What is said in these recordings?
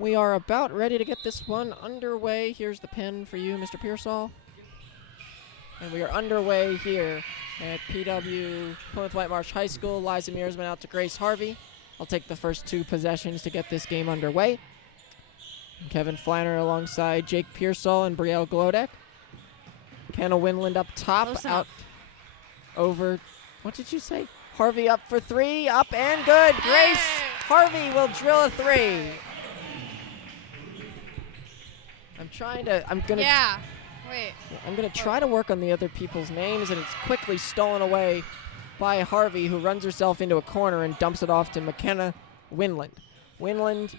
We are about ready to get this one underway. Here's the pen for you, Mr. Pearsall. And we are underway here at PW Plymouth White Marsh High School. Liza Mearsman out to Grace Harvey. I'll take the first 2 possessions to get this game underway. And Kevin Flanner alongside Jake Pearsall and Brielle Glodek. Kenna Winland up top, out over, what did you say? Harvey up for 3, up and good. Grace Harvey will drill a 3. I'm gonna try to work on the other people's names, and it's quickly stolen away by Harvey, who runs herself into a corner and dumps it off to McKenna Winland.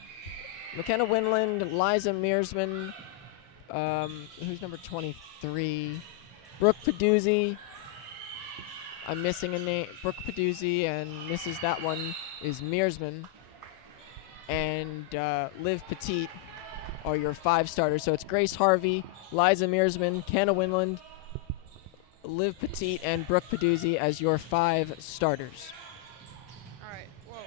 McKenna Winland, Liza Mearsman, who's number 23? Brooke Peduzzi. I'm missing a name. Brooke Peduzzi, and misses that one is Mearsman. And Liv Petit are your 5 starters. So it's Grace Harvey, Liza Mearsman, Kenna Winland, Liv Petit, and Brooke Peduzzi as your 5 starters. All right. Whoa.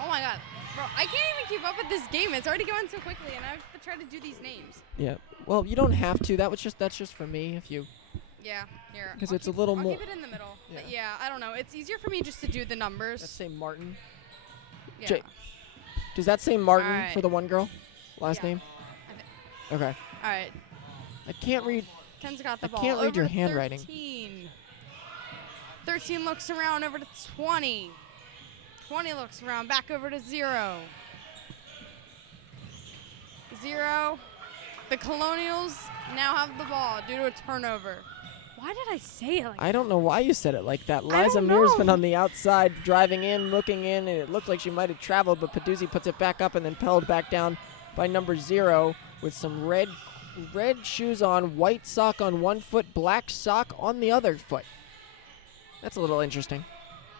Oh my God, bro! I can't even keep up with this game. It's already going so quickly, and I have to try to do these names. Yeah. Well, you don't have to. That's just for me. If you. Yeah. Here. Because it's a little more. I'll keep it in the middle. Yeah. But yeah, I don't know. It's easier for me just to do the numbers. Let's say Martin. Yeah. Does that say Martin right. for the one girl? Last name? Okay. All right. I can't read. Ken's got the ball. I can't read over your to handwriting. 13 looks around over to 20. 20 looks around back over to 0. 0. The Colonials now have the ball due to a turnover. Why did I say it like that? I don't know why you said it like that. I Liza don't Mearsman know. on the outside, driving in, looking in, and it looked like she might have traveled, but Peduzzi puts it back up and then held back down by number 0 with some red shoes on, white sock on one foot, black sock on the other foot. That's a little interesting.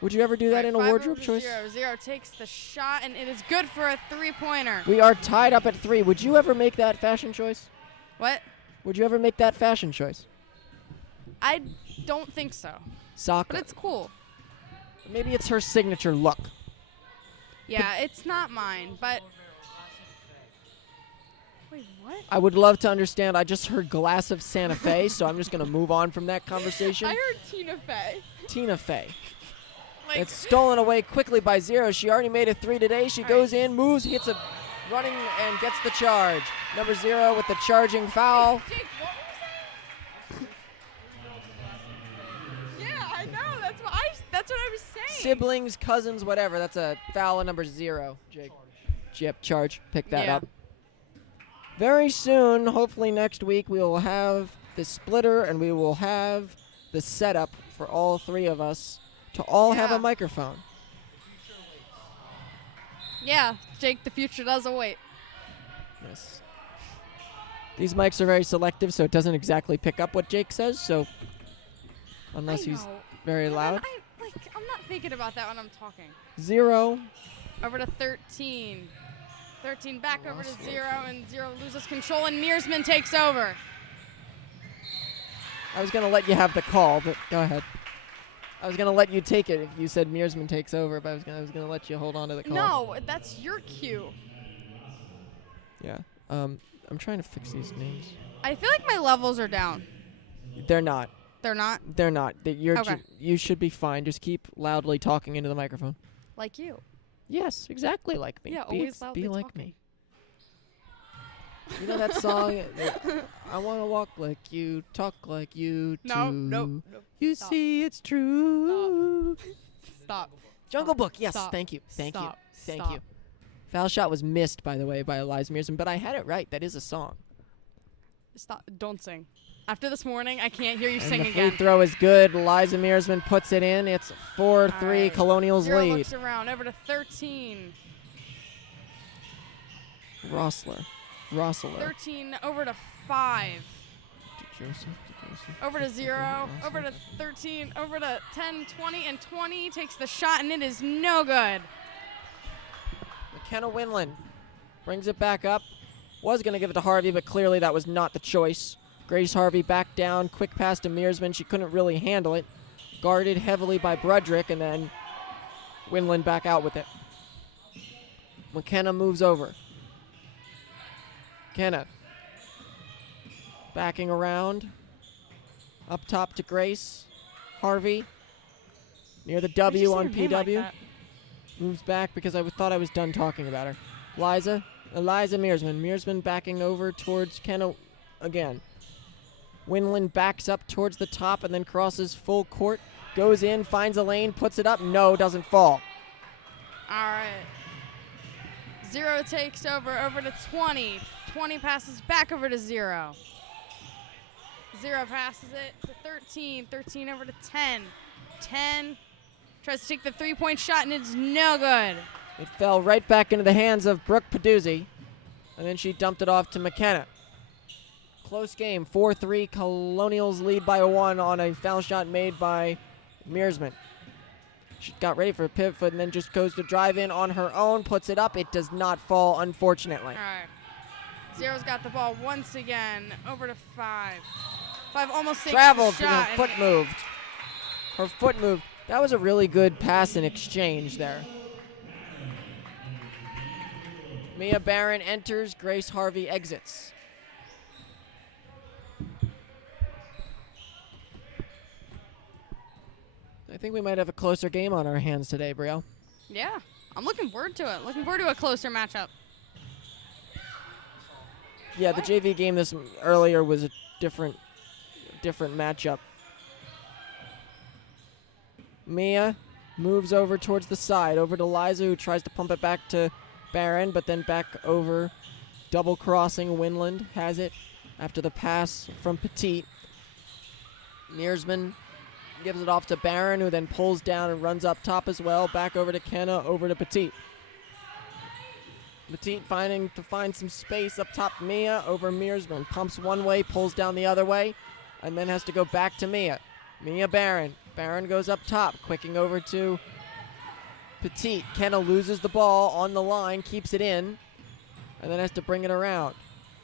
Would you ever do that in a wardrobe choice? 0 takes the shot, and it is good for a 3-pointer. We are tied up at 3. Would you ever make that fashion choice? What? Would you ever make that fashion choice? I don't think so. Sock. But it's cool. Maybe it's her signature look. Yeah, it's not mine, but... Wait, what? I would love to understand. I just heard Glass of Santa Fe, so I'm just going to move on from that conversation. I heard Tina Fey. Tina Fey. Like, It's stolen away quickly by 0. She already made a 3 today. She goes in, moves, hits a running, and gets the charge. Number 0 with the charging foul. Jake, what were you saying? Yeah, I know. That's what I was saying. Siblings, cousins, whatever. That's a foul on number 0. Jake. Yep, charge. Pick that up. Very soon, hopefully next week, we will have the splitter and we will have the setup for all 3 of us to all have a microphone. Yeah, Jake, the future does await. Yes. These mics are very selective, so it doesn't exactly pick up what Jake says, so unless he's very loud. I'm not thinking about that when I'm talking. 0. Over to 13. 13 back over to 0, and 0 loses control, and Mearsman takes over. I was going to let you have the call, but go ahead. I was going to let you take it if you said Mearsman takes over, but I was going to let you hold on to the call. No, that's your cue. Yeah. I'm trying to fix these names. I feel like my levels are down. They're not. They're not? They're not. Okay. You should be fine. Just keep loudly talking into the microphone. Like you. Yes, exactly like me. Yeah, always loudly be like talking. me. You know that song? I want to walk like you, talk like you too. No. You Stop. see, it's true. Stop. Jungle Book. Yes, Stop. thank you. Thank Stop. you. Thank Stop. you. Foul shot was missed, by the way, by Liza Mearsman, but I had it right. That is a song. Stop. Don't sing. After this morning, I can't hear you And sing the again. free throw is good. Liza Mearsman puts it in. It's 4-3. right. Colonials 0 lead. looks around over to 13. Rossler. 13 over to 5. To Joseph. Over to 0. Over to 13. Over to 10, 20, and 20 takes the shot, and it is no good. McKenna Winland brings it back up. Was going to give it to Harvey, but clearly that was not the choice. Grace Harvey back down. Quick pass to Mearsman. She couldn't really handle it. Guarded heavily by Brudrick, and then Winland back out with it. McKenna moves over. McKenna backing around. Up top to Grace. Harvey near the W on PW. Moves back because I thought I was done talking about her. Eliza Mearsman. Mearsman backing over towards Kenna again. Winland backs up towards the top and then crosses full court. Goes in, finds a lane, puts it up. No, doesn't fall. All right. 0 takes over to 20. 20 passes back over to 0. 0 passes it to 13. 13 over to 10. 10 tries to take the three-point shot, and it's no good. It fell right back into the hands of Brooke Peduzzi, and then she dumped it off to McKenna. Close game, 4-3. Colonials lead by 1 on a foul shot made by Mearsman. She got ready for a pivot foot and then just goes to drive in on her own, puts it up. It does not fall, unfortunately. All right. 0's got the ball once again, over to 5. 5 almost takes Traveled, the shot. her foot moved. Her foot moved. That was a really good pass and exchange there. Mia Barron enters, Grace Harvey exits. I think we might have a closer game on our hands today, Brielle. Yeah, I'm looking forward to it. Looking forward to a closer matchup. Yeah, the JV game this earlier was a different matchup. Mia moves over towards the side, over to Liza, who tries to pump it back to Barron, but then back over, double crossing. Winland has it after the pass from Petit. Mearsman gives it off to Barron, who then pulls down and runs up top as well. Back over to Kenna, over to Petit. Petit finding to find some space up top. Mia over Mearsman. Pumps one way, pulls down the other way, and then has to go back to Mia. Mia Barron. Barron goes up top, quicking over to Petit. Kenna loses the ball on the line, keeps it in, and then has to bring it around.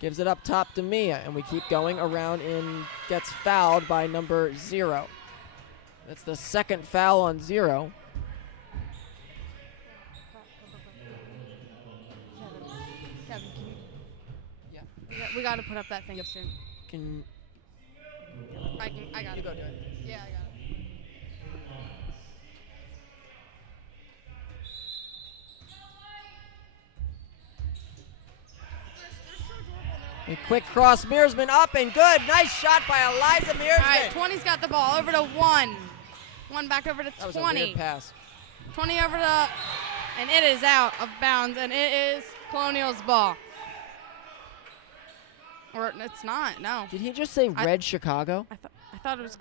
Gives it up top to Mia, and we keep going around and gets fouled by number 0. That's the second foul on 0. Kevin, yeah. We got to put up that thing soon. I got it. You go do it. Yeah, I got it. A quick cross, Mearsman up and good. Nice shot by Eliza Mearsman. All right, 20's got the ball over to 1. 1 back over to 20. That was a weird pass. 20 over to, and it is out of bounds, and it is Colonial's ball. Or it's not, no. Did he just say Red Chicago? I thought it was.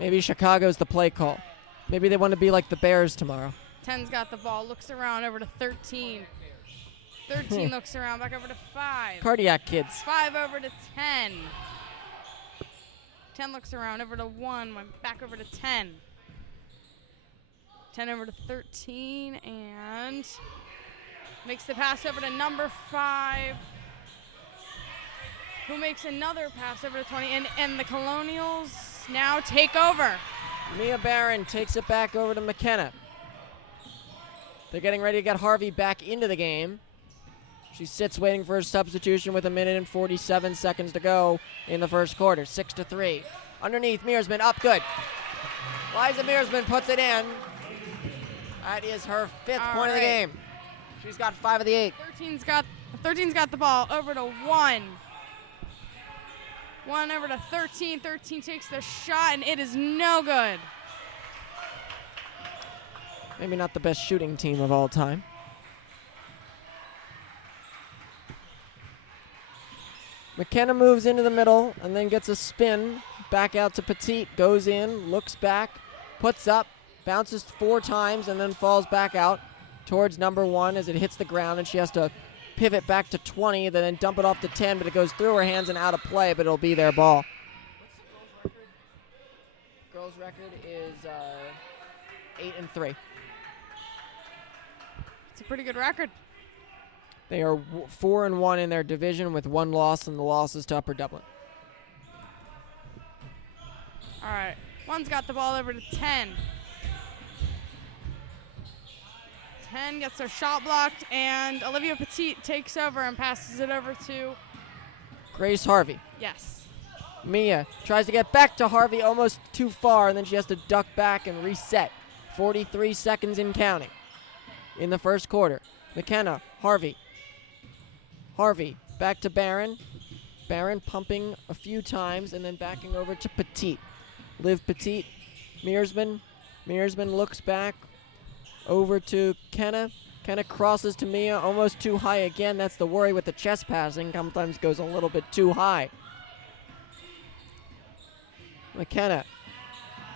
Maybe Chicago's the play call. Maybe they want to be like the Bears tomorrow. 10's got the ball, looks around over to 13. 13 looks around, back over to 5. Cardiac kids. 5 over to 10. 10 looks around, over to 1, went back over to 10. 10 over to 13, and makes the pass over to number 5, who makes another pass over to 20, and the Colonials now take over. Mia Barron takes it back over to McKenna. They're getting ready to get Harvey back into the game. She sits waiting for a substitution with 1 minute and 47 seconds to go in the first quarter. 6-3. Underneath, Mearsman up good. Liza Mearsman puts it in. That is her 5th point of the game. She's got 5 of the 8. 13's got the ball over to 1. 1 over to 13. 13 takes the shot, and it is no good. Maybe not the best shooting team of all time. McKenna moves into the middle and then gets a spin. Back out to Petit. Goes in, looks back, puts up, bounces 4 times, and then falls back out towards number 1 as it hits the ground, and she has to pivot back to 20, then dump it off to 10, but it goes through her hands and out of play, but it'll be their ball. What's the girls' record? Girls' record is 8-3. It's a pretty good record. They are 4-1 in their division with 1 loss, and the loss is to Upper Dublin. All right. 1's got the ball over to 10. Penn gets their shot blocked, and Olivia Petit takes over and passes it over to, Grace Harvey. yes. Mia tries to get back to Harvey, almost too far, and then she has to duck back and reset. 43 seconds in counting in the first quarter. McKenna, Harvey. Harvey, back to Barron. Barron pumping a few times and then backing over to Petit. Liv Petit, Mearsman. Mearsman looks back over to Kenna. Kenna crosses to Mia, almost too high again. That's the worry with the chest passing. Sometimes goes a little bit too high. McKenna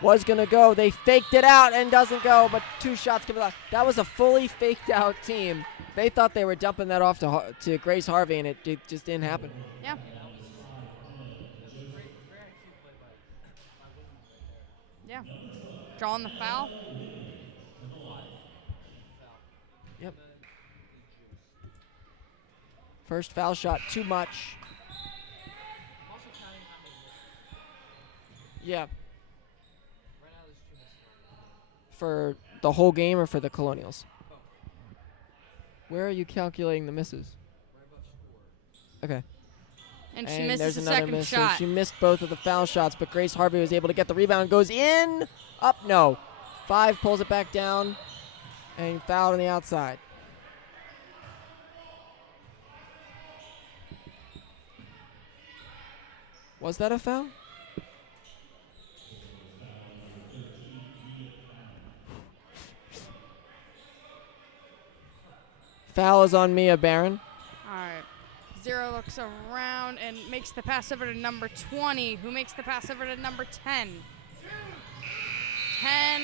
was going to go. They faked it out and doesn't go, but 2 shots coming out. That was a fully faked out team. They thought they were dumping that off to Grace Harvey, and it just didn't happen. Yeah. Yeah. Drawing the foul. Yep. First foul shot, too much. Yeah. For the whole game or for the Colonials? Where are you calculating the misses? Okay. And she And misses there's the another second miss. So shot. she missed both of the foul shots, but Grace Harvey was able to get the rebound. Goes in. Up, no. 5 pulls it back down. And fouled on the outside. Was that a foul? Foul is on Mia Barron. All right. Zero looks around and makes the pass over to number 20, who makes the pass over to number 10. 10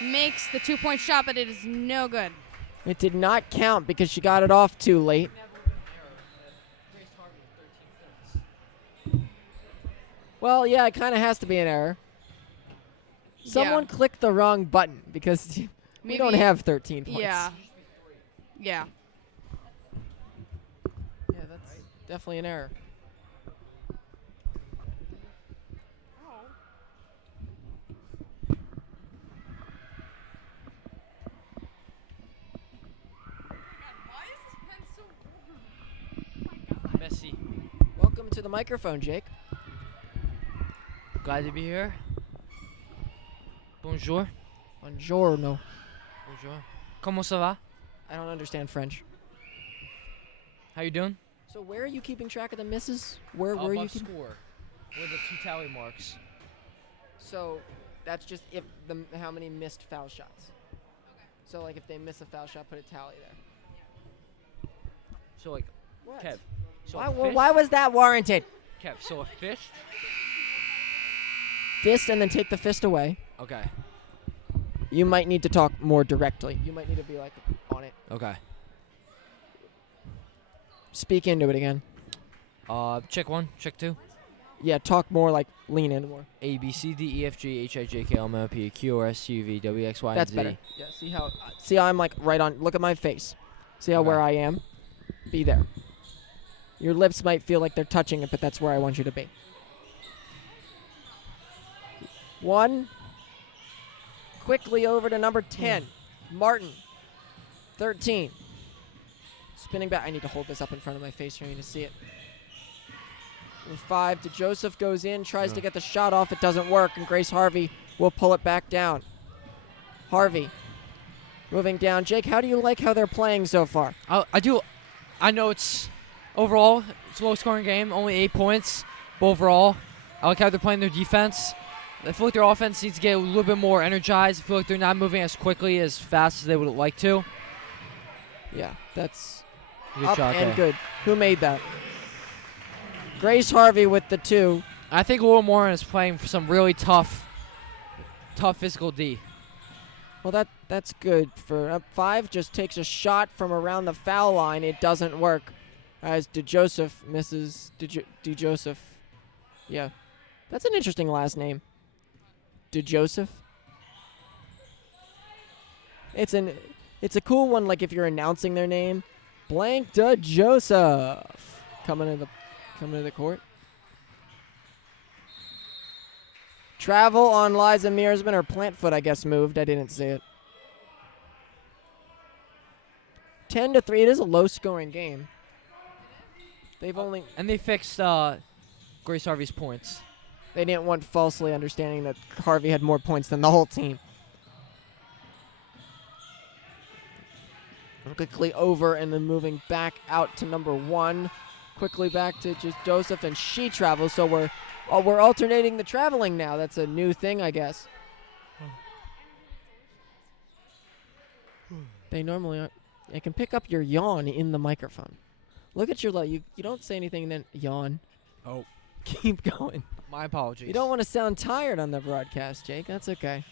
makes the 2-point shot, but it is no good. It did not count because she got it off too late. Well, yeah, it kind of has to be an error. Someone clicked the wrong button because we don't have 13 points. Yeah. Yeah. Yeah, that's definitely an error. Messi. Welcome to the microphone, Jake. Glad to be here. Bonjour. Buongiorno. Bonjour. Comment ça va? I don't understand French. How you doing? So where are you keeping track of the misses? Where were you Above keeping? score with the 2 tally marks. So that's just if how many missed foul shots. Okay. So like if they miss a foul shot, put a tally there. So like, What? Kev. So Why was that warranted? Kev, so a fist? Fist and then take the fist away. Okay. You might need to talk more directly. You might need to be like on it. Okay. Speak into it again. Check 1, check 2. Yeah, talk more, like lean in more. A, B, C, D, E, F, G, H, I, J, K, L, M, N, P, Q, R, S, U, V, W, X, Y, That's and Z. better. Yeah, see how I'm like right on. Look at my face. See how where I am? Be there. Your lips might feel like they're touching it, but that's where I want you to be. 1. Quickly over to number 10. Martin. 13. Spinning back. I need to hold this up in front of my face for you to see it. Number 5 to Joseph goes in, tries to get the shot off. It doesn't work, and Grace Harvey will pull it back down. Harvey moving down. Jake, how do you like how they're playing so far? I do. I know it's overall it's a low-scoring game, only 8 points. But overall, I like how they're playing their defense. I feel like their offense needs to get a little bit more energized. I feel like they're not moving as quickly, as fast as they would like to. Yeah, that's Good up shot and there. good. Who made that? Grace Harvey with the 2. I think Laura Moreland is playing for some really tough physical D. Well, that's good. For 5 just takes a shot from around the foul line. It doesn't work. As DeJoseph misses. DeJoseph. Yeah. That's an interesting last name. DeJoseph. It's a cool one, like if you're announcing their name. Blank DeJoseph. Coming to the court. Travel on Liza Mearsman, or plant foot, I guess, moved. I didn't see it. 10-3. It is a low-scoring game. They've only And they fixed Grace Harvey's points. they didn't want falsely understanding that Harvey had more points than the whole team. Quickly over and then moving back out to number 1. Quickly back to just Joseph, and she travels. So we're alternating the traveling now. That's a new thing, I guess. They normally aren't. I can pick up your yawn in the microphone. Look at your you don't say anything and then yawn. Oh. Keep going. My apologies. You don't want to sound tired on the broadcast, Jake. That's okay.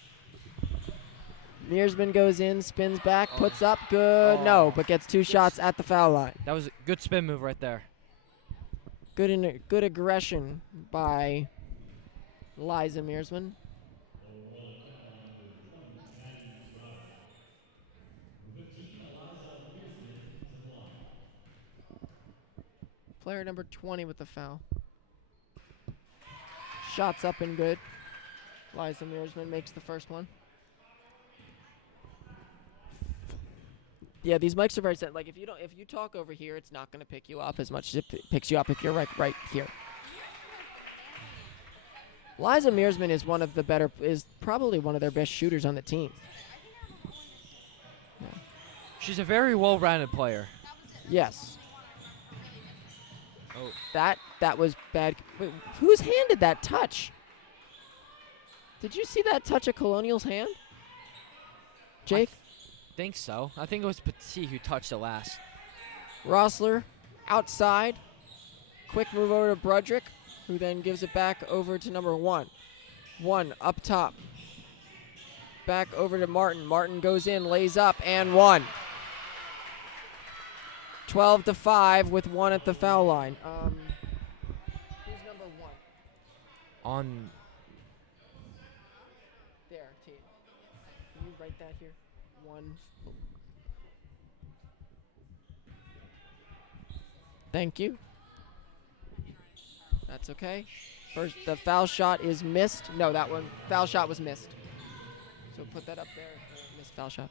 Mearsman goes in, spins back, puts up, good. No, but gets 2 shots at the foul line. That was a good spin move right there. Good aggression by Liza Mearsman. Player number 20 with the foul. Shots up and good. Liza Mearsman makes the first one. Yeah, these mics are very set. Like if you talk over here, it's not going to pick you up as much as it picks you up if you're right here. Liza Mearsman is probably one of their best shooters on the team. Yeah. She's a very well-rounded player. Yes. Oh. That was bad. Wait, whose hand did that touch? Did you see that touch a Colonial's hand? Jake? Think so. I think it was Petit who touched it last. Rossler outside. Quick move over to Brudrick, who then gives it back over to number 1. 1 up top. Back over to Martin. Martin goes in, lays up, and 1. 12-5 with 1 at the foul line. Who's number 1? On There, T. Can you write that here? 1. Thank you. That's okay. First, the foul shot is missed. No, that one. Foul shot was missed. So put that up there. Missed foul shot.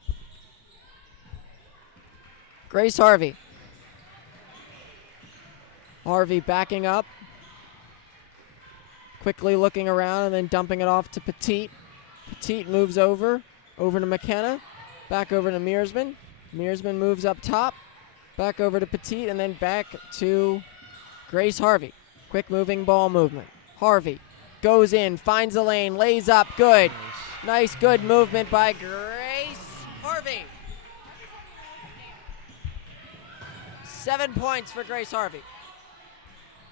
Grace Harvey. Harvey backing up. Quickly looking around and then dumping it off to Petit. Petit moves over to McKenna. Back over to Mearsman. Mearsman moves up top. Back over to Petit and then back to Grace Harvey. Quick moving ball movement. Harvey goes in, finds the lane, lays up, good. Nice, good movement by Grace Harvey. 7 points for Grace Harvey.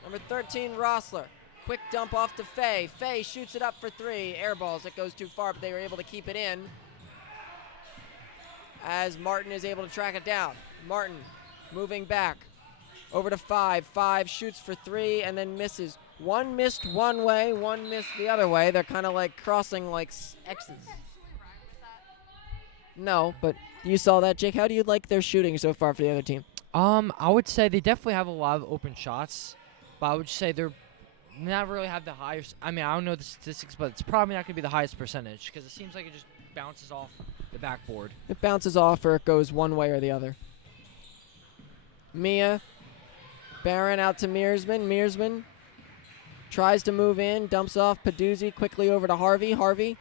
Number 13, Rossler. Quick dump off to Faye. Faye shoots it up for 3. Air balls. It goes too far, but they were able to keep it in. As Martin is able to track it down. Martin moving back. Over to 5. 5 shoots for 3 and then misses. 1 missed one way, 1 missed the other way. They're kind of like crossing like X's. No, but you saw that, Jake. How do you like their shooting so far for the other team? I would say they definitely have a lot of open shots, but I would say they're not really have the highest. I mean, I don't know the statistics, but it's probably not going to be the highest percentage because it seems like it just bounces off the backboard. It bounces off or it goes one way or the other. Mia. Barron out to Mearsman. Mearsman tries to move in, dumps off Peduzzi quickly over to Harvey. Harvey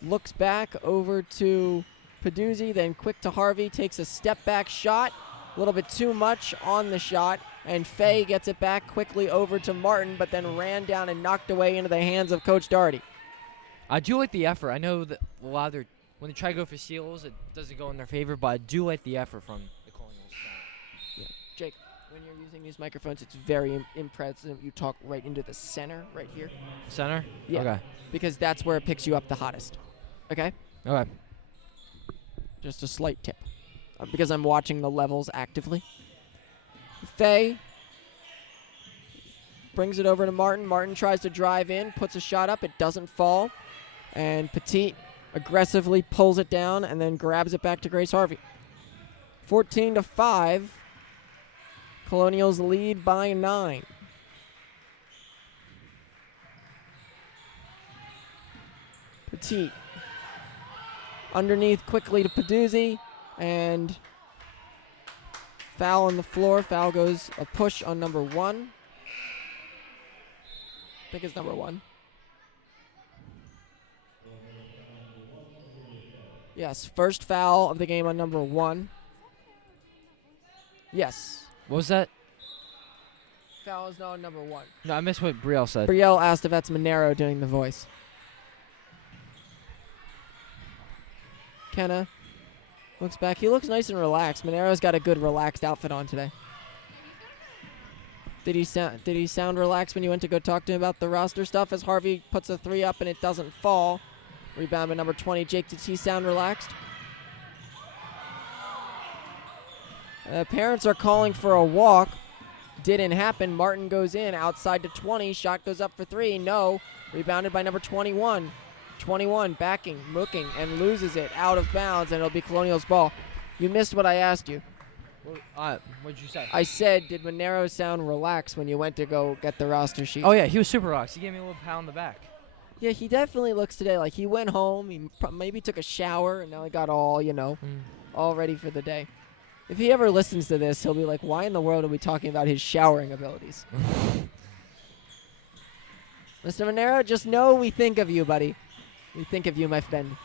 looks back over to Peduzzi, then quick to Harvey, takes a step back shot. A little bit too much on the shot, and Faye gets it back quickly over to Martin, but then ran down and knocked away into the hands of Coach Doherty. I do like the effort. I know that a lot of their, when they try to go for steals, it doesn't go in their favor, but I do like the effort from the Colonials. Yeah. Jake, when you're using these microphones, it's very impressive. You talk right into the center right here. Center? Yeah. Okay. Because that's where it picks you up the hottest. Okay? Okay. Just a slight tip. Because I'm watching the levels actively. Faye brings it over to Martin. Martin tries to drive in, puts a shot up. It doesn't fall. And Petit aggressively pulls it down and then grabs it back to Grace Harvey. 14-5. Colonials lead by 9. Petit. Underneath quickly to Peduzzi. And Foul on the floor. Foul goes a push on number 1. I think it's number 1. Yes, first foul of the game on number 1. Yes. What was that? Foul is now on number 1. No, I missed what Brielle said. Brielle asked if that's Monero doing the voice. Kenna looks back. He looks nice and relaxed. Monero's got a good relaxed outfit on today. Did he sound relaxed when you went to go talk to him about the roster stuff as Harvey puts a 3 up and it doesn't fall? Rebound by number 20. Jake, did he sound relaxed? Parents are calling for a walk. Didn't happen. Martin goes in outside to 20. Shot goes up for 3. No. Rebounded by number 21. 21 backing, mooking, and loses it out of bounds, and it'll be Colonial's ball. You missed what I asked you. What'd you say? I said, did Monero sound relaxed when you went to go get the roster sheet? Oh, yeah, he was super relaxed. He gave me a little pat on the back. Yeah, he definitely looks today like he went home, he maybe took a shower, and now he got all, all ready for the day. If he ever listens to this, he'll be like, why in the world are we talking about his showering abilities? Mr. Monero, just know we think of you, buddy. We think of you, my friend.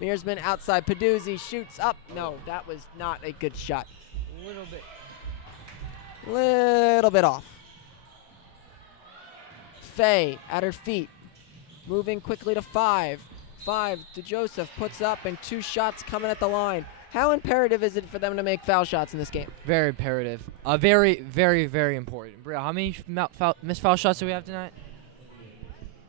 Mearsman outside. Peduzzi shoots up. No, that was not a good shot. Little bit off. Faye at her feet. Moving quickly to 5. 5 to Joseph. Puts up and 2 shots coming at the line. How imperative is it for them to make foul shots in this game? Very imperative. Very, very, very important. Bria, how many missed foul shots do we have tonight?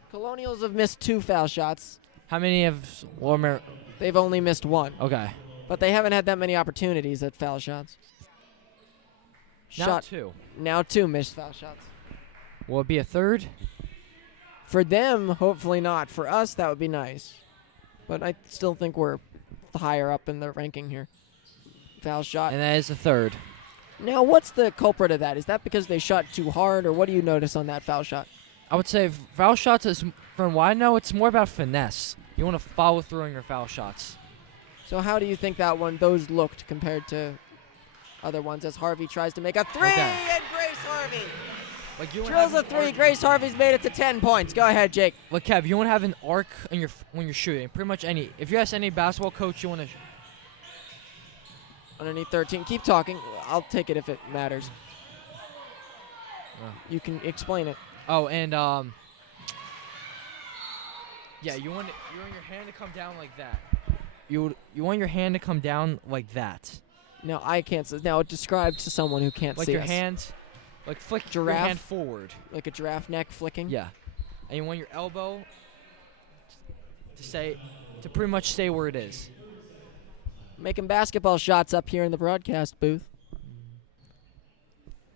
Colonials have missed 2 foul shots. How many have Warmer? They've only missed 1. Okay. But they haven't had that many opportunities at foul shots. Now 2. Now 2 missed foul shots. Will it be a third? For them, hopefully not. For us, that would be nice. But I still think we're higher up in the ranking here. Foul shot. And that is a third. Now, what's the culprit of that? Is that because they shot too hard, or what do you notice on that foul shot? I would say foul shots is, from what I know, it's more about finesse. You want to follow through on your foul shots. So how do you think those looked compared to other ones as Harvey tries to make a 3 and Grace Harvey drills a 3. Grace Harvey's made it to 10 points. Go ahead, Jake. Look, Kev, you want to have an arc in when you're shooting. Pretty much if you ask any basketball coach, you want to underneath 13. Keep talking. I'll take it if it matters. You can explain it. Oh, and yeah, you want your hand to come down like that. You want your hand to come down like that. Now I can't. Now describe to someone who can't like see your us. hand, like flick giraffe, your hand forward, like a giraffe neck flicking. Yeah, and you want your elbow to pretty much stay where it is. Making basketball shots up here in the broadcast booth.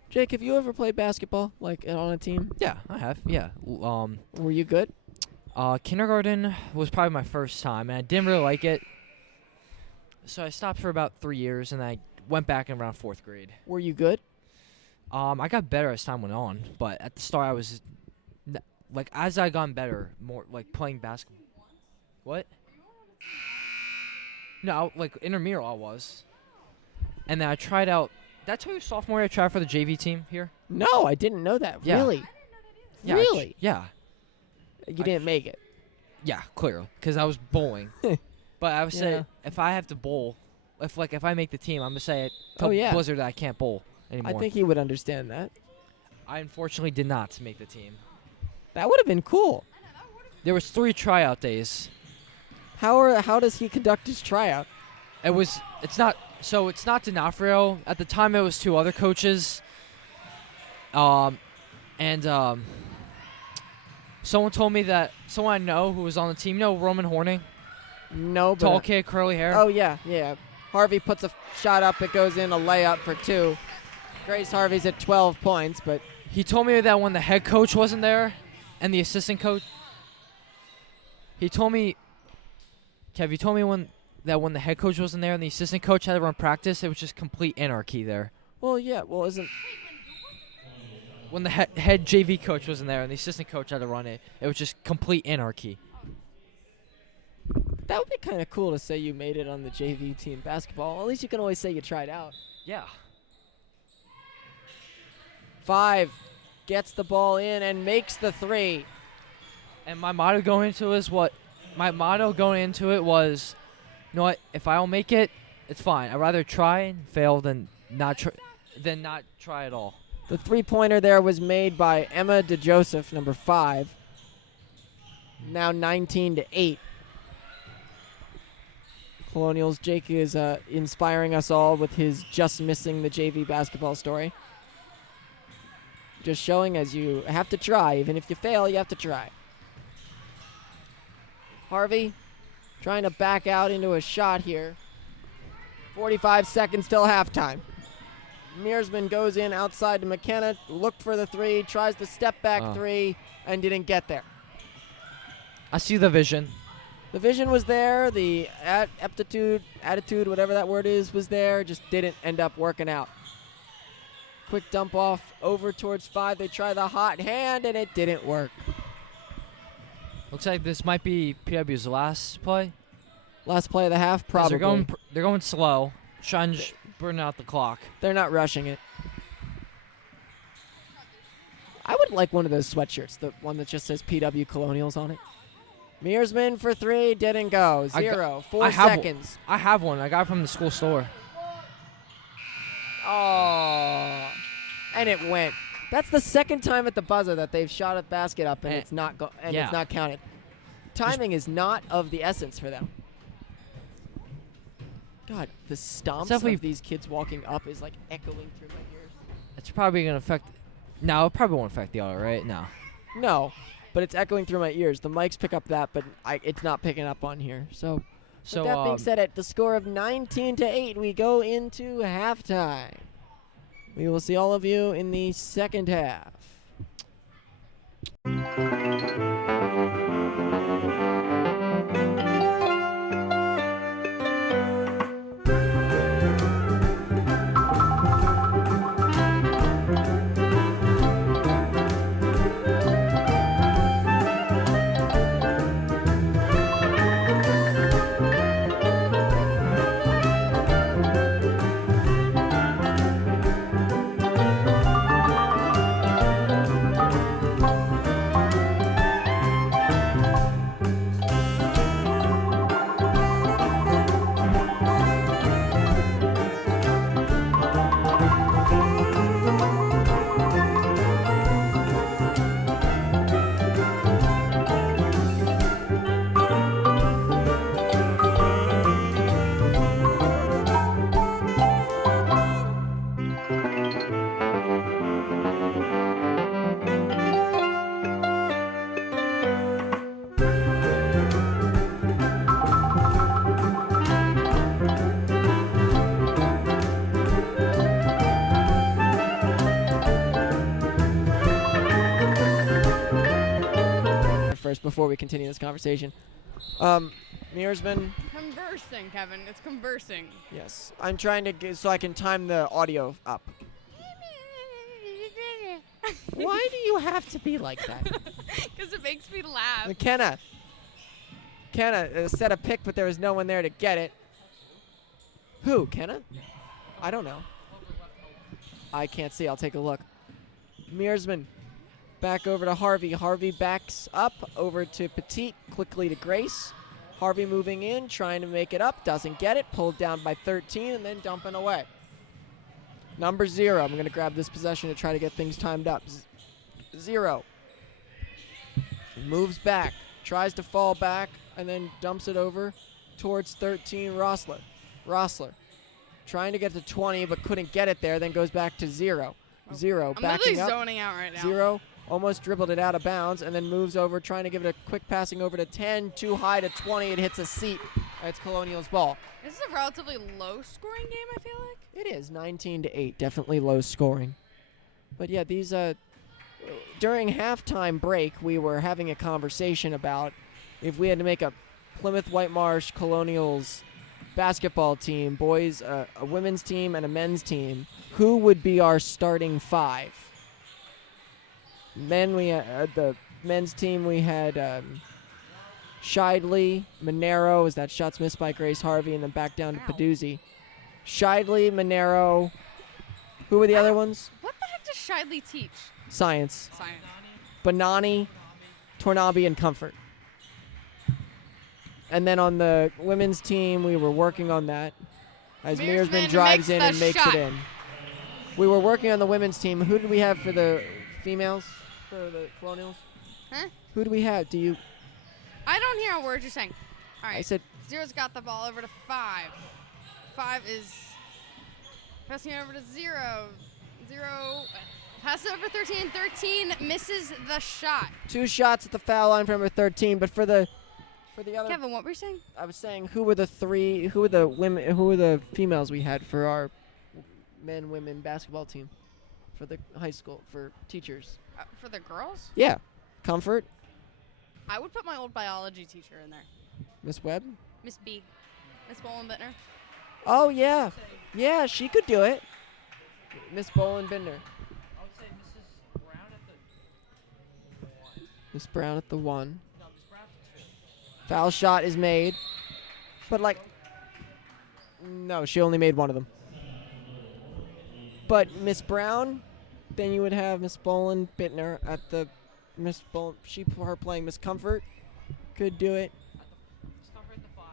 Jake, have you ever played basketball, like on a team? Yeah, I have. Yeah. Were you good? Kindergarten was probably my first time, and I didn't really like it. So I stopped for about 3 years, and I went back in around 4th grade. Were you good? I got better as time went on, but at the start I was, as I got better, more like playing basketball. What? No, like intramural I was. And then I tried out. Did I tell you sophomore year I tried for the JV team here? No, I didn't know that. Yeah. Really? Yeah, really? Yeah. You didn't make it. Yeah, clearly, because I was bowling. But I would say if I have to bowl, if I make the team, I'm gonna say tell Blizzard that I can't bowl anymore. I think he would understand that. I unfortunately did not make the team. That would have been cool. There was 3 tryout days. How does he conduct his tryout? It's not D'Onofrio. At the time, it was 2 other coaches. Someone told me that someone I know who was on the team. You know Roman Horning? No, but tall kid, curly hair. Oh yeah. Harvey puts a shot up. It goes in, a layup for 2. Grace Harvey's at 12 points, but he told me that when the head coach wasn't there, and the assistant coach. He told me, Kev, when the head coach wasn't there and the assistant coach had to run practice, it was just complete anarchy there. Well, yeah. Well, isn't when the head JV coach wasn't there and the assistant coach had to run it, it was just complete anarchy. That would be kind of cool to say you made it on the JV team basketball. At least you can always say you tried out. Yeah. 5 gets the ball in and makes the 3. And my motto going into it was, you know what? If I don't make it, it's fine. I'd rather try and fail than not try at all. The 3-pointer there was made by Emma DeJoseph, number 5. Now 19-8. Colonials. Jake is inspiring us all with his just missing the JV basketball story. Just showing as you have to try. Even if you fail, you have to try. Harvey trying to back out into a shot here. 45 seconds till halftime. Mearsman goes in outside to McKenna, looked for the 3, tries the step back 3, and didn't get there. I see the vision. The vision was there, the attitude, whatever that word is, was there, just didn't end up working out. Quick dump off over towards 5. They try the hot hand, and it didn't work. Looks like this might be PW's last play. Last play of the half, probably. They're going slow, trying to burn out the clock. They're not rushing it. I would like one of those sweatshirts, the one that just says PW Colonials on it. Mearsman for 3, didn't go. 0, 4 seconds. I have one. I got it from the school store. Oh, and it went. That's the second time at the buzzer that they've shot a basket up and it's not it's not counted. Timing is not of the essence for them. God, the stomps of these kids walking up is like echoing through my ears. It's probably gonna affect. No, it probably won't affect the audio, right? No. No, but it's echoing through my ears. The mics pick up that, but it's not picking up on here. So with that being said, at the score of 19-8, we go into halftime. We will see all of you in the second half. Before we continue this conversation, Mearsman. Conversing, Kevin. It's conversing. Yes, I'm trying to get so I can time the audio up. Why do you have to be like that? Because it makes me laugh. McKenna set a pick, but there was no one there to get it. Who, Kenna? I don't know. I can't see. I'll take a look. Mearsman. Back over to Harvey. Harvey backs up over to Petit, quickly to Grace. Harvey moving in, trying to make it up, doesn't get it. Pulled down by 13 and then dumping away. Number 0. I'm going to grab this possession to try to get things timed up. 0. Moves back, tries to fall back, and then dumps it over towards 13, Rossler. Trying to get to 20, but couldn't get it there, then goes back to 0. 0, I'm backing literally up. zoning out right now. 0. Almost dribbled it out of bounds and then moves over, trying to give it a quick passing over to 10, too high to 20. It hits a seat. It's Colonial's ball. This is a relatively low-scoring game, I feel like. It is 19-8, definitely low scoring. But yeah, these during halftime break, we were having a conversation about if we had to make a Plymouth White Marsh Colonials basketball team, boys, a women's team and a men's team, who would be our starting 5? Men, we had the men's team. We had Shidley, Monero, as that shot's missed by Grace Harvey, and then back down to Peduzzi. Shidley, Monero. Who were the other ones? What the heck does Shidley teach? Science. Science. Banani, Tornabi, and Comfort. And then on the women's team, we were working on that. As Mearsman drives in and makes it in. We were working on the women's team. Who did we have for the females? For the Colonials? Huh? Who do we have? Do you? I don't hear a word you're saying. All right. I said. Zero's got the ball over to 5. 5 is passing over to 0. 0 passes over 13. 13 misses the shot. 2 shots at the foul line for number 13, but for the other. Kevin, what were you saying? I was saying who were the females we had for our men-women basketball team for the high school for teachers. For the girls? Yeah, Comfort, I would put my old biology teacher in there. Miss Webb. Miss B. Miss Bowen-Bittner. Oh yeah, yeah, she could do it. Miss Bowen-Bittner. I would say Mrs. Brown at the 1. Miss Brown at the 1. No, Miss Brown at the 2. Foul shot is made, but no, she only made one of them. But Miss Brown, then you would have Miss Bowen-Bittner at the her playing Miss Comfort, could do it. Miss Comfort at the 5.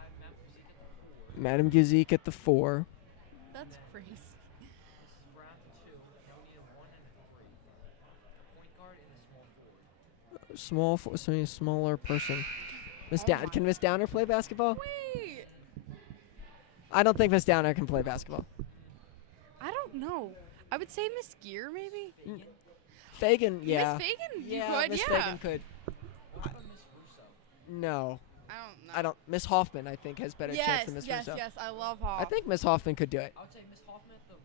Madam Gizik at the 4. That's crazy. Mrs. Brown at the 2. Now we need a 1 and a 3. A point guard and a small forward. So a smaller person. Oh Can Miss Downer play basketball? Wait. I don't think Miss Downer can play basketball. I don't know. I would say Miss Gear, maybe? Fagan, yeah. Miss Fagan? Yeah, You could, Miss yeah. Fagan could. No, I don't know. Miss Hoffman, I think, has better chance than Miss Russo. Yes, I love Hoff. I think Miss Hoffman could do it. I would say Miss Hoffman at the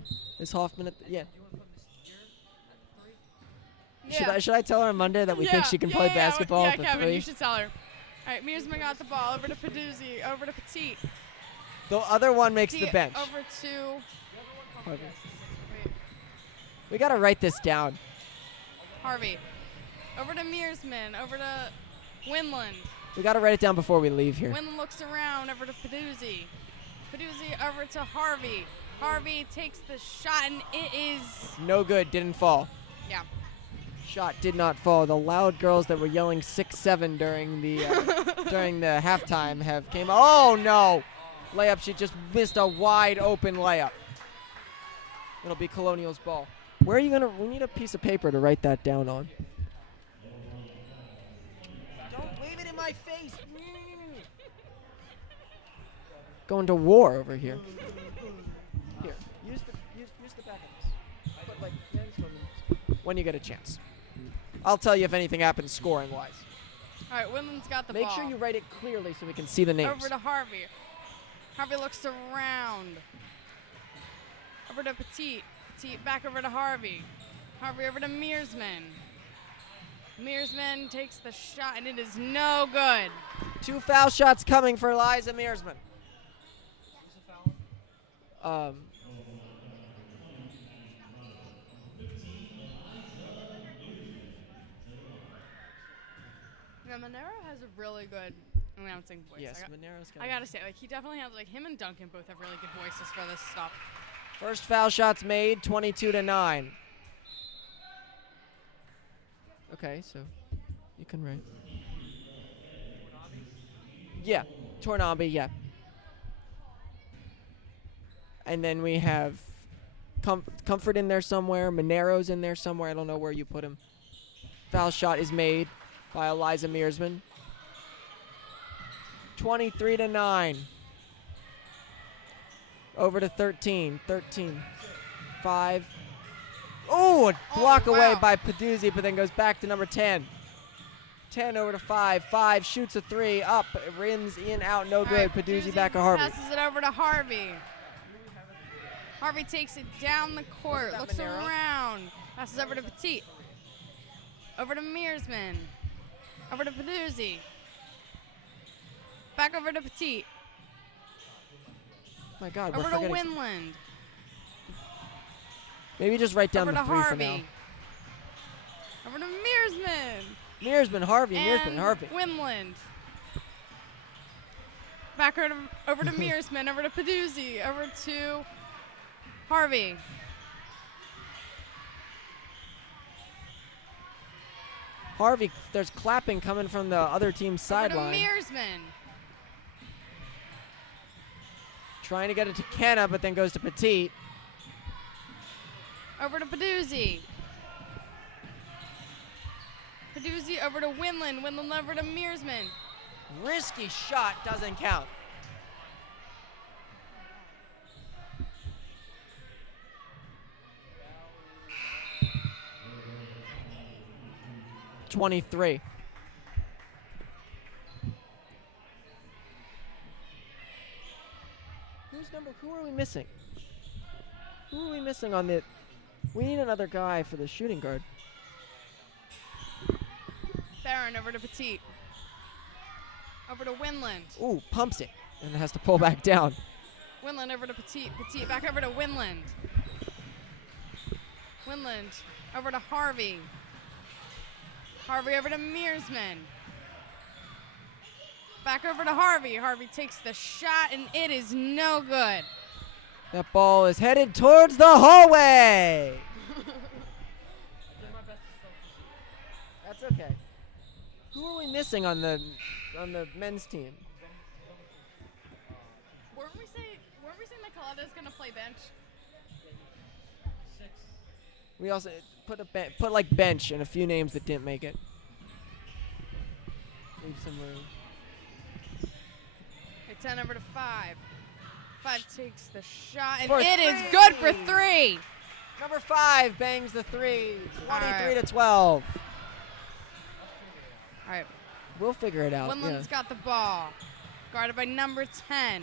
1. Miss Hoffman at the, yeah. Do you want to put Miss Gear at the 3? Should I tell her on Monday that we think she can play basketball yeah, at the Kevin, 3? you should tell her. All right, Mearsman got the ball over to Peduzzi, over to Petit. The other one makes the Petit bench. over to. Harvey. Wait, We got to write this down. Harvey. Over to Mearsman, over to Winland. We got to write it down before we leave here. Winland looks around, over to Peduzzi. Peduzzi over to Harvey. Harvey takes the shot, and it is. No good, didn't fall. Yeah. Shot did not fall. The loud girls that were yelling 6-7 during the halftime have came. Oh no! Layup. She just missed a wide open layup. It'll be Colonial's ball. Where are you gonna? We need a piece of paper to write that down on. Don't leave it in my face. Going to war over here. Here, use the back of this. But like when you get a chance. I'll tell you if anything happens scoring-wise. All right, Winland's got the Make ball. sure you write it clearly so we can see the names. Over to Harvey. Harvey looks around. Over to Petit. Petit back over to Harvey. Harvey over to Mearsman. Mearsman takes the shot, and it is no good. 2 foul shots coming for Liza Mearsman. Yeah, Monero has a really good announcing voice. Yes, Monero's got I gotta say, like, he definitely has, like, him and Duncan both have really good voices for this stuff. First foul shots made, 22-9. Okay, so you can write. Yeah, Tornabi, yeah. And then we have Comfort in there somewhere. Monero's in there somewhere. I don't know where you put him. Foul shot is made by Eliza Mearsman. 23-9. Over to 13. 13. 5. Oh, a block away wow. by Peduzzi, but then goes back to number 10. 10 over to 5. 5 shoots a 3. Up. Rims in, out. No good. Right, Peduzzi back to Harvey. Passes it over to Harvey. Harvey takes it down the court. that Looks Monero? around. Passes over to Petit. Over to Mearsman. Over to Peduzzi. Back over to Petit. My God, we're Over to forgetting. Winland. Maybe just write down Over the to 3 Harvey. for now. Over to Mearsman. Mearsman, Harvey, And Mearsman, Harvey. Winland. Back over to Mearsman. Over to Peduzzi. Over to Harvey. Harvey, there's clapping coming from the other team's Over to sideline. Mearsman. Trying to get it to Kenna, but then goes to Petit. Over to Peduzzi. Peduzzi over to Winland. Winland over to Mearsman. Risky shot, doesn't count. (23) Who are we missing? Who are we missing on the... We need another guy for the shooting guard. Barron over to Petit. Over to Winland. Ooh, pumps it. And has to pull back down. Winland over to Petit. Petit back over to Winland. Winland over to Harvey. Harvey over to Mearsman. Back over to Harvey. Harvey takes the shot, and it is no good. That ball is headed towards the hallway. That's okay. Who are we missing on the men's team? Weren't we saying that Colada's gonna play bench? We also put like bench and a few names that didn't make it. Leave some room. Okay, 10 over to 5. 5 takes the shot, and For it is three. good for 3. Number 5 bangs the 3. 23 right. to 12. All right, We'll figure it out. Winland's got the ball. Guarded by number 10.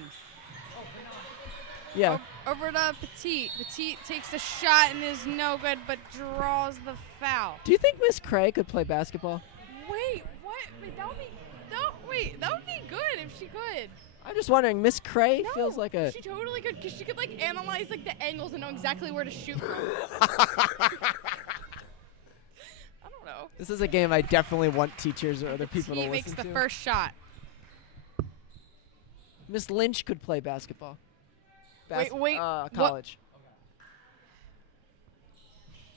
Yeah. Over to Petit. Petit takes the shot and is no good, but draws the foul. Do you think Miss Cray could play basketball? Wait, what? Wait, that would be good if she could. I'm just wondering. Miss Cray No, feels like a. She totally could, because she could like analyze like the angles and know exactly where to shoot from. I don't know. This is a game I definitely want teachers or other people to He listen makes to. the first shot. Miss Lynch could play basketball. Wait, College.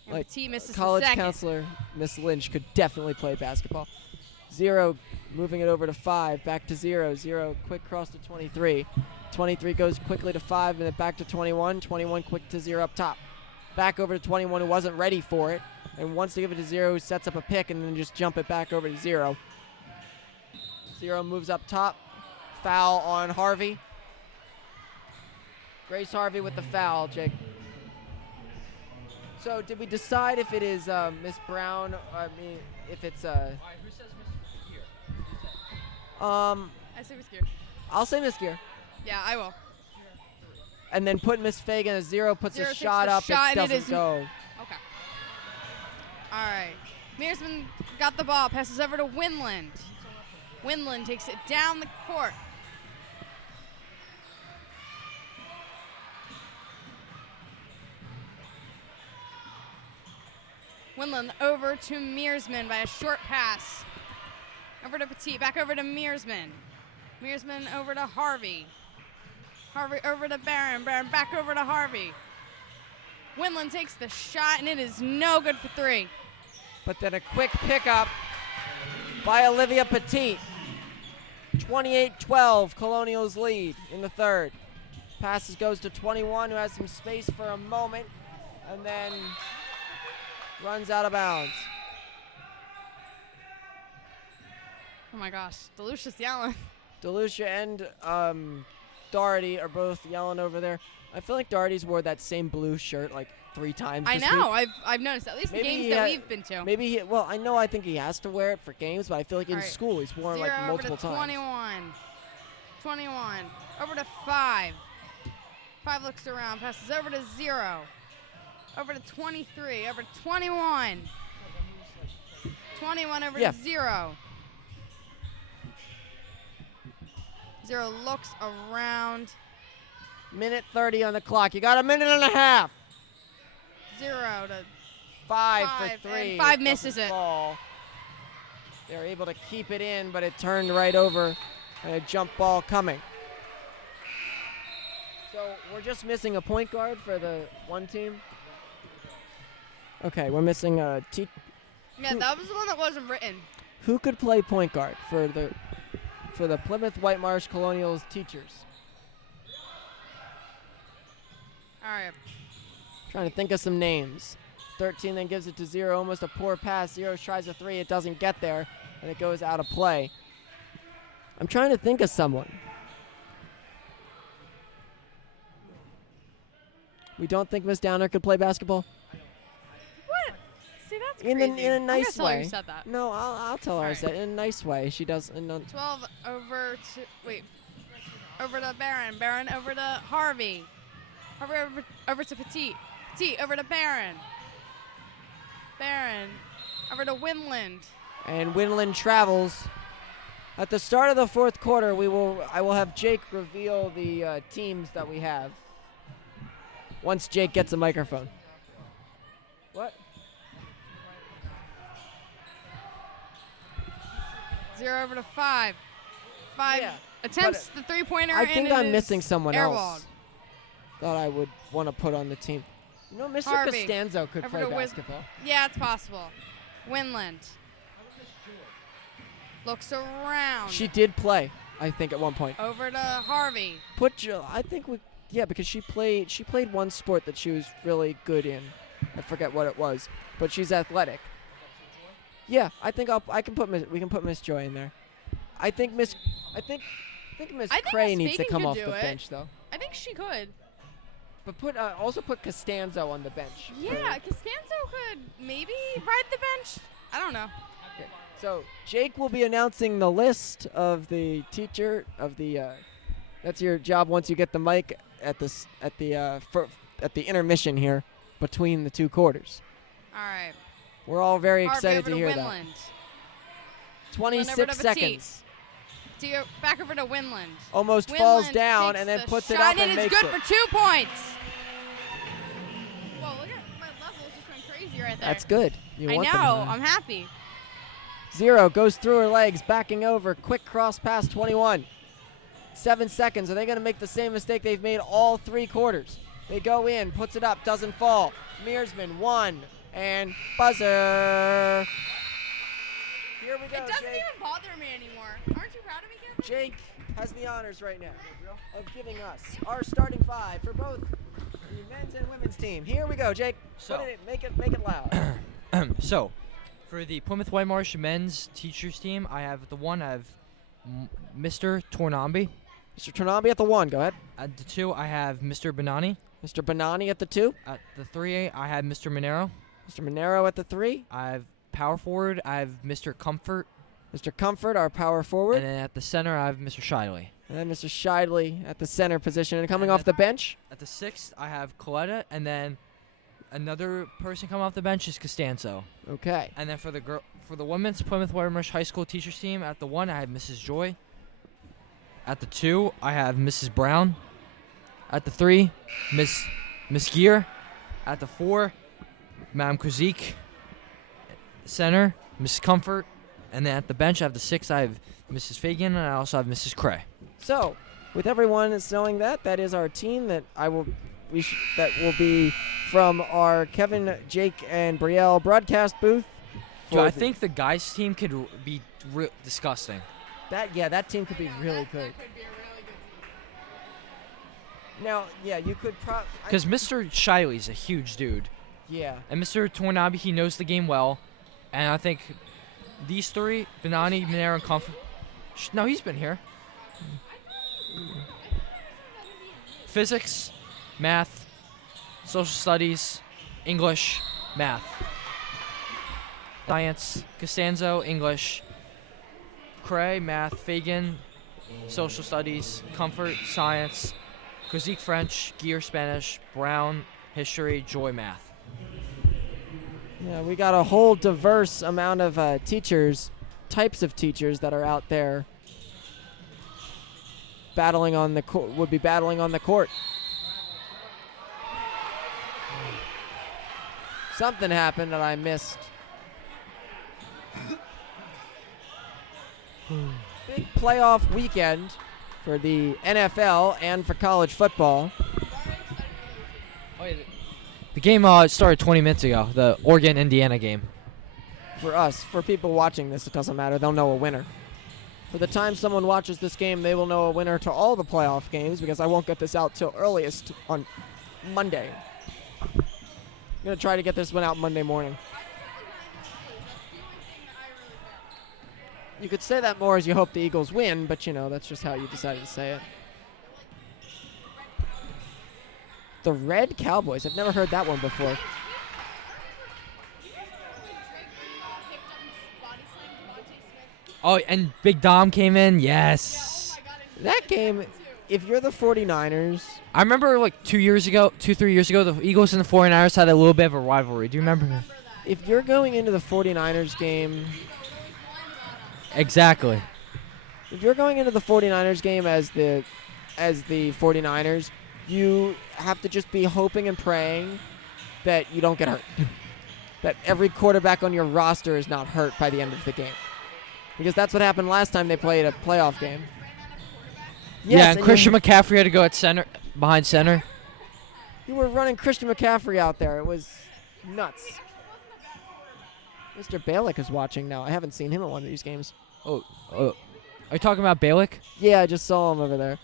And Like, Petit misses College the second. counselor Miss Lynch could definitely play basketball. 0 moving it over to 5, back to 0. 0 quick cross to 23. 23 goes quickly to 5 and then back to 21. 21 quick to 0 up top. Back over to 21 who wasn't ready for it and wants to give it to 0 who sets up a pick and then just jump it back over to 0. 0 moves up top. Foul on Harvey. Grace Harvey with the foul, Jake. So did we decide if it is Miss Brown? I mean, if it's All right, who says Miss Gear? I say Miss Gear. I'll say Miss Gear, Yeah, I will. and then put Miss Fagan as 0, puts 0 a takes shot the up, shot, it and it doesn't is go. Okay. All right. Mearsman got the ball, passes over to Winland. Winland takes it down the court. Winland over to Mearsman by a short pass. Over to Petit, back over to Mearsman. Mearsman over to Harvey. Harvey over to Barron. Barron back over to Harvey. Winland takes the shot, and it is no good for 3. But then a quick pickup by Olivia Petit. 28-12, Colonial's lead in the third. Passes goes to 21, who has some space for a moment, and then runs out of bounds. Oh my gosh, DeLucia's yelling. DeLucia and Doherty are both yelling over there. I feel like Doherty's wore that same blue shirt like 3 times I this know, week. I've noticed, at least the Maybe games he that had- we've been to. Maybe I think he has to wear it for games, but I feel like in All right. school he's worn 0 like over multiple to times. 21. 21. Over to 5. 5 looks around, passes over to 0. Over to 23. Over to 21. 21 over Yeah. to 0. 0 looks around. Minute 30 on the clock. You got a minute and a half. 0 to 5 5, for 3. and 5 Doesn't misses it. fall. They're able to keep it in, but it turned right over and a jump ball coming. So we're just missing a point guard for the one team. Okay, we're missing Yeah, that was the one that wasn't written. Who could play point guard for the Plymouth Whitemarsh Colonials teachers? All right. Trying to think of some names. 13 then gives it to 0. Almost a poor pass. 0 tries a 3. It doesn't get there, and it goes out of play. I'm trying to think of someone. We don't think Miss Downer could play basketball? What? See, that's In crazy. a I'm nice gonna tell her way. you said that. No, I'll tell her I Alright. said it in a nice way. She does. 12 over to over to Barron. Barron over to Harvey. Harvey over to Petit. Petit over to Barron. Barron over to Winland. And Winland travels. At the start of the fourth quarter, I will have Jake reveal the teams that we have. Once Jake gets a microphone. What? 0 over to 5. 5 Yeah, attempts the three-pointer. I think and I'm it missing is someone airwalled. else that I would want to put on the team. You know, Mr. Harvey. Costanzo could Over play to basketball. Yeah, it's possible. Winland. Looks around. She did play, I think, at one point. Over to Harvey. Put Jill. I think because she played one sport that she was really good in. I forget what it was, but she's athletic. Yeah, I think we can put Miss Joy in there. I think Miss Cray Miss needs to Fagan come could off do the it. bench though. I think she could. But also put Costanzo on the bench. Yeah, Costanzo could maybe ride the bench. I don't know. Okay. So Jake will be announcing the list of the teacher of the. That's your job once you get the mic at the intermission here between the two quarters. All right. We're all very Harvey excited over to hear that. Winland. 26 seconds. Back over to Winland. Almost falls Winland down takes and then the puts it shot up and it's makes good it. for 2 points. Whoa, look at my levels just went crazy right there. That's good. You I want them know. high. I'm happy. 0 goes through her legs, backing over. Quick cross pass, 21. 7 seconds. Are they going to make the same mistake they've made all 3 quarters? They go in, puts it up, doesn't fall. Mearsman, 1, and buzzer. Here we go, It doesn't Jake. even bother me anymore. Aren't you proud of me, Kevin? Jake has the honors right now of giving us our starting 5 for both the men's and women's team. Here we go, Jake. So- Put it in, make it loud. So, for the Plymouth Whitemarsh men's teachers team, I have Mr. Tornambi. Mr. Tornambi at the 1, go ahead. At the 2, I have Mr. Bonani. Mr. Bonani at the 2. At the 3, I have Mr. Monero. Mr. Monero at the 3. I have power forward. I have Mr. Comfort. Mr. Comfort, our power forward. And then at the center, I have Mr. Shiley. And then Mr. Shidley at the center position. And coming And off the bench, At the 6th, I have Coletta. And then another person coming off the bench is Costanzo. okay. And then for the women's Plymouth Whitemarsh High School teachers team, at the 1, I have Mrs. Joy. At the 2, I have Mrs. Brown. At the 3, Miss Gear. At the 4, Madame Kuzik. Center, Mrs. Comfort. And then at the bench, I have the 6, I have Mrs. Fagan, and I also have Mrs. Cray. So, with everyone knowing that is our team that that will be from our Kevin, Jake, and Brielle broadcast booth. Joe, I think the guys' team could be disgusting. that team could be really good. That could be a really good team. Now, yeah, you could Because Mr. Shiley's a huge dude. yeah. And Mr. Tornabi, he knows the game well. And I think these 3, Benani, Monero, and Comfort. No, he's been here. Physics, math, social studies, English, math. Science, Costanzo, English, Cray, math, Fagan, social studies, Comfort, science, Kuzik, French, Gear, Spanish, Brown, history, Joy, math. Yeah, we got a whole diverse amount of types of teachers that are out there battling on the court. Something happened that I missed. Big playoff weekend for the NFL and for college football. The game started 20 minutes ago, the Oregon-Indiana game. For us, for people watching this, it doesn't matter. They'll know a winner. For the time someone watches this game, they will know a winner to all the playoff games because I won't get this out till earliest on Monday. I'm going to try to get this one out Monday morning. You could say that more as you hope the Eagles win, but, you know, that's just how you decided to say it. The Red Cowboys. I've never heard that one before. Oh, and Big Dom came in. Yes. That game, if you're the 49ers. I remember like 3 years ago, the Eagles and the 49ers had a little bit of a rivalry. Do you remember? If you're going into the 49ers game. Exactly. If you're going into the 49ers game as the 49ers, you have to just be hoping and praying that you don't get hurt. That every quarterback on your roster is not hurt by the end of the game. Because that's what happened last time they played a playoff game. Yes, yeah, and Christian McCaffrey had to go at center, behind center. You were running Christian McCaffrey out there. It was nuts. Mr. Balick is watching now. I haven't seen him at one of these games. Oh. Are you talking about Balick? Yeah, I just saw him over there.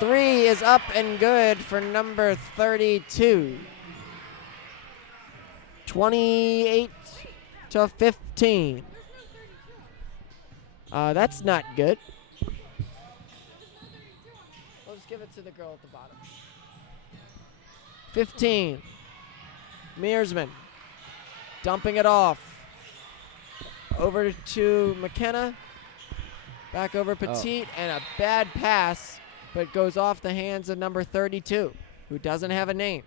3 is up and good for number 32. 28-15. That's not good. We'll just give it to the girl at the bottom. 15. Mearsman dumping it off. Over to McKenna. Back over Petit, and a bad pass, but goes off the hands of number 32, who doesn't have a name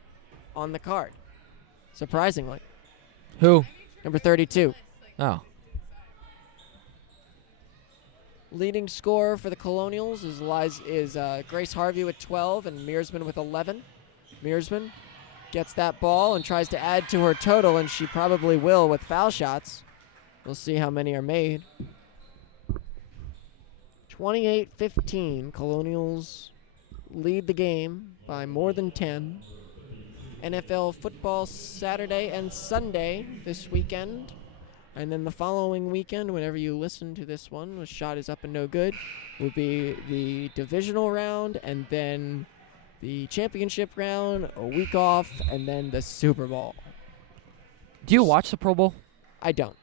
on the card. Surprisingly. Who? Number 32. Oh. Leading scorer for the Colonials is Grace Harvey with 12 and Mearsman with 11. Mearsman gets that ball and tries to add to her total, and she probably will with foul shots. We'll see how many are made. 28-15. Colonials lead the game by more than 10. NFL football Saturday and Sunday this weekend. And then the following weekend, whenever you listen to this one, the shot is up and no good, will be the divisional round and then the championship round, a week off, and then the Super Bowl. Do you watch the Pro Bowl? I don't.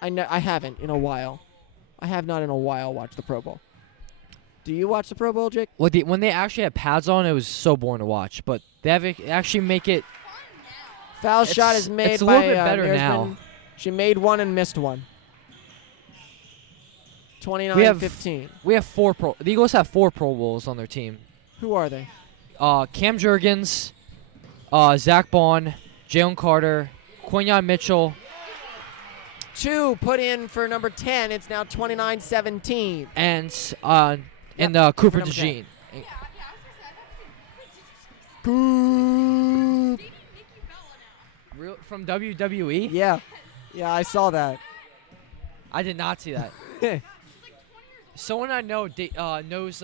I haven't in a while. I have not in a while watched the Pro Bowl. Do you watch the Pro Bowl, Jake? Well, when they actually had pads on, it was so boring to watch. But they actually make it. Foul shot is made it's a by little bit better Mearsman. now. She made one and missed one. 29-15. We have the Eagles have 4 Pro Bowls on their team. Who are they? Cam Jurgens, Zach Bond, Jalen Carter, Quinyon Mitchell. 2 put in for number 10. It's now 29-17. And Cooper DeJean. From WWE? Yeah. Yeah, I saw that. I did not see that. Someone I know knows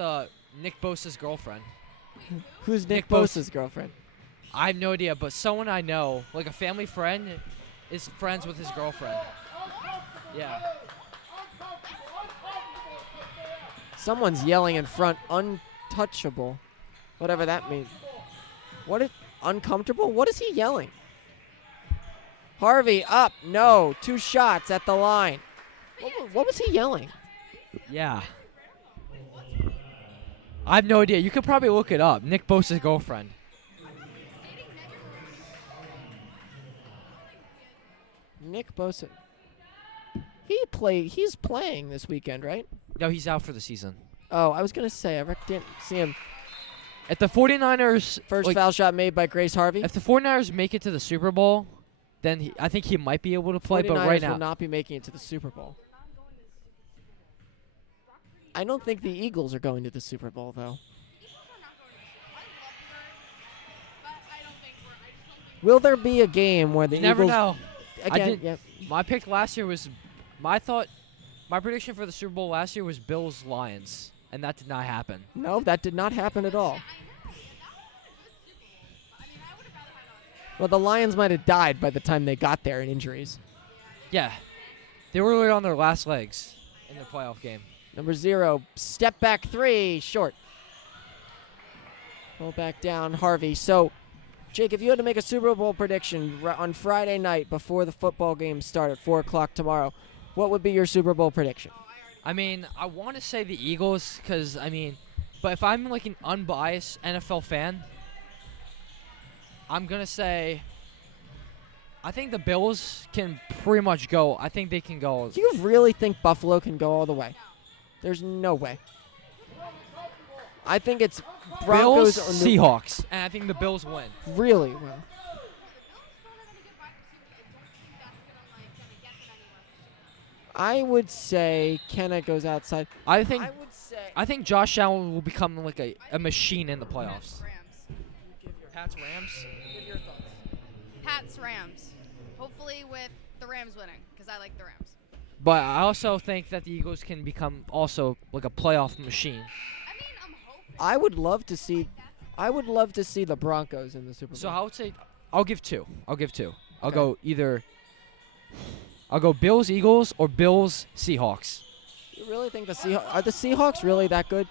Nick Bosa's girlfriend. Who's Nick Bosa's girlfriend? I have no idea, but someone I know, like a family friend, is friends with his girlfriend. Yeah. Someone's yelling in front, untouchable. Whatever that means. Uncomfortable? What is he yelling? Harvey up. No. 2 shots at the line. What was he yelling? Yeah. I have no idea. You could probably look it up. Nick Bosa's girlfriend. Nick Bosa. He's playing this weekend, right? No, he's out for the season. Oh, I was going to say, I didn't see him. If the 49ers... First foul shot made by Grace Harvey. If the 49ers make it to the Super Bowl, then I think he might be able to play, but right now... 49ers will not be making it to the Super Bowl. I don't think the Eagles are going to the Super Bowl, though. Will there be a game where the You never Eagles... know. Again, yep. My pick last year was... My prediction for the Super Bowl last year was Bills-Lions, and that did not happen. No, that did not happen at all. Well, the Lions might have died by the time they got there in injuries. Yeah. They were really on their last legs in the playoff game. Number 0, step back 3, short. Pull back down, Harvey. So, Jake, if you had to make a Super Bowl prediction on Friday night before the football game start at 4 o'clock tomorrow, what would be your Super Bowl prediction? I mean, I want to say the Eagles because, but if I'm like an unbiased NFL fan, I'm going to say I think the Bills can pretty much go. I think they can go. Do you really think Buffalo can go all the way? There's no way. I think it's Broncos Bills, or Seahawks, and I think the Bills win. Really? Well, I would say Kenna goes outside. I think Josh Allen will become like a machine in the playoffs. Pats Rams. Pats Rams. Hopefully with the Rams winning, because I like the Rams. But I also think that the Eagles can become also like a playoff machine. I'm hoping. I would love to see the Broncos in the Super Bowl. So I would say I'll give two. I'll Okay. go Bills Eagles or Bills Seahawks. You really think are the Seahawks really that good?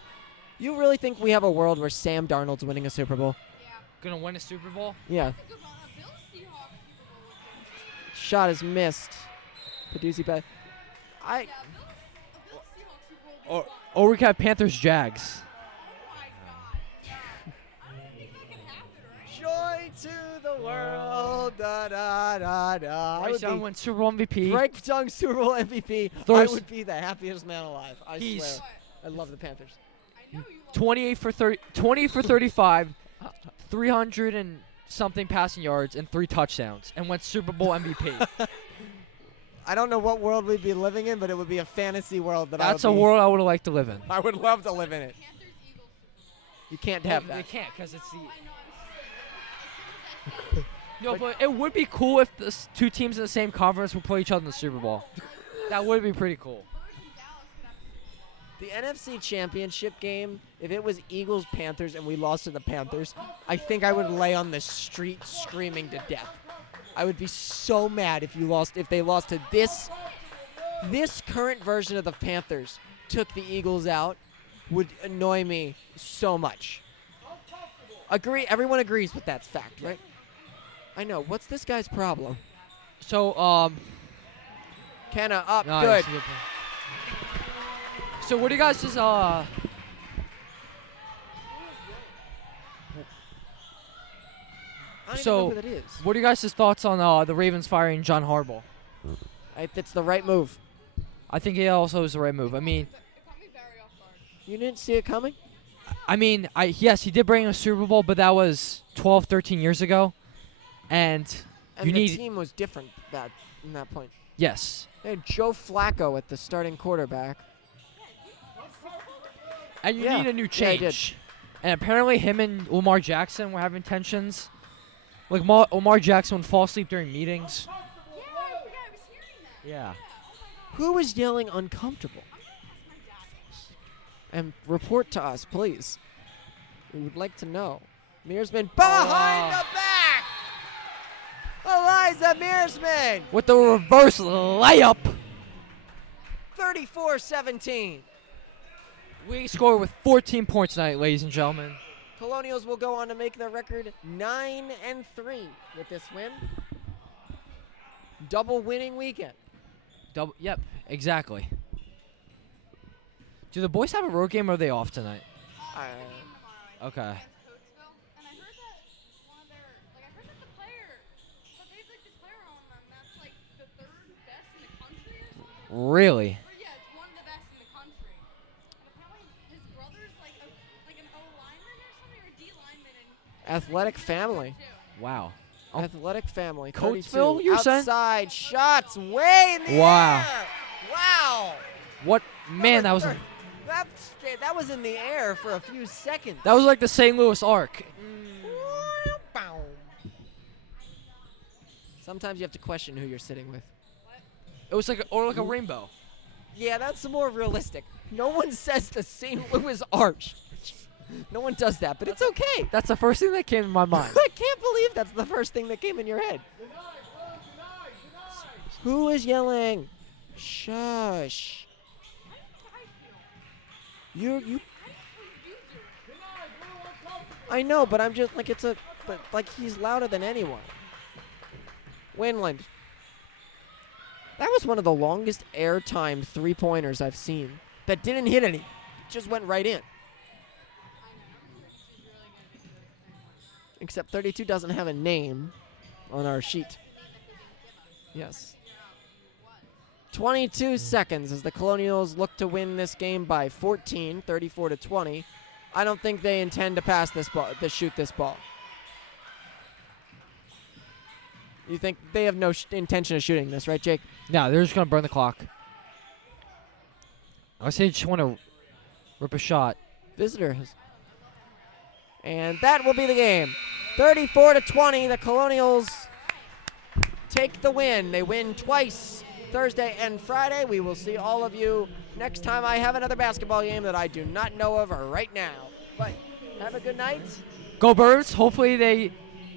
You really think we have a world where Sam Darnold's winning a Super Bowl? Gonna win a Super Bowl? Yeah. Shot is missed. Peduzzi back. Or we could have Panthers Jags. Joy to the world. Da, da, da, da. Bryce Young wins Super Bowl MVP. Bryce Young Super Bowl MVP. I would be the happiest man alive. I swear. I love the Panthers. 20 for 35, 300 and something passing yards and 3 touchdowns, and went Super Bowl MVP. I don't know what world we'd be living in, but it would be a fantasy world That's a world I would like to live in. I would love to live in it. You can't have They that. can't because it's the. No, but it would be cool if the two teams in the same conference would play each other in the Super Bowl. That would be pretty cool. The NFC Championship game, if it was Eagles-Panthers and we lost to the Panthers, I think I would lay on the street screaming to death. I would be so mad if they lost to this current version of the Panthers took the Eagles out. Would annoy me so much. Everyone agrees with that fact, right? I know. What's this guy's problem? So, Kenna up, nice. good. So what do you guys just I don't even know who that is. What are you guys' thoughts on the Ravens firing John Harbaugh? It's the right move. I think it also is the right move. I mean, You didn't see it coming? Yes, he did bring a Super Bowl, but that was 12, 13 years ago. And And the team was different in that point. Yes. They had Joe Flacco at the starting quarterback. And you Yeah. need a new Yeah, I change. And apparently him and Lamar Jackson were having tensions. Like Lamar Jackson would fall asleep during meetings. I was hearing that. Yeah. Who was yelling uncomfortable? And report to us, please. We would like to know. Mearsman behind the back! Eliza Mearsman! With the reverse layup. 34-17. We scored with 14 points tonight, ladies and gentlemen. Colonials will go on to make their record 9-3 with this win. Double winning weekend. Yep, exactly. Do the boys have a road game or are they off tonight? Okay. And I heard that one of their, I heard that the player, but they've this player on them that's the third best in the country or something. Really? Or yeah, it's one of the best in the country. And apparently his brother's an O lineman or something, or a D lineman. Athletic family. Wow. Athletic family. Coatesville, 32. you're saying? Outside shots way in the Wow. air. Wow. What? Man, that was that was in the air for a few seconds. like the St. Louis Arc. Sometimes you have to question who you're sitting with. It was like a rainbow. Yeah, that's more realistic. No one says the St. Louis Arch. No one does that, but it's okay. That's the first thing that came to my mind. I can't believe that's the first thing that came in your head. Who is yelling? Shush. You. I know, but I'm just like but like he's louder than anyone. Winland. That was one of the longest airtime 3-pointers I've seen. That didn't hit any. Just went right in. Except 32 doesn't have a name on our sheet. Yes. 22 seconds as the Colonials look to win this game by 14, 34-20. I don't think they intend to pass this ball, to shoot this ball. You think they have no intention of shooting this, right, Jake? Yeah, they're just going to burn the clock. I say they just want to rip a shot. Visitors. And that will be the game. 34-20, the Colonials take the win. They win twice, Thursday and Friday. We will see all of you next time I have another basketball game that I do not know of right now. But have a good night. Go Birds. Hopefully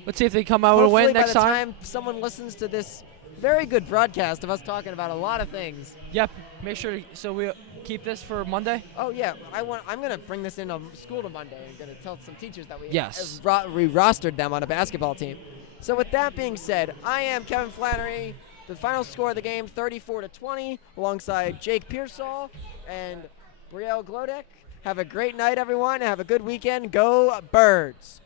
let's see if they come out with a win next time. By the time someone listens to this very good broadcast of us talking about a lot of things. Yep. Make sure so we keep this for Monday. Oh yeah, I'm gonna bring this into school to Monday and gonna tell some teachers that we rostered them on a basketball team. So with that being said, I am Kevin Flannery. The final score of the game, 34-20, alongside Jake Pearsall and Brielle Glodek. Have a great night, everyone. Have a good weekend. Go Birds.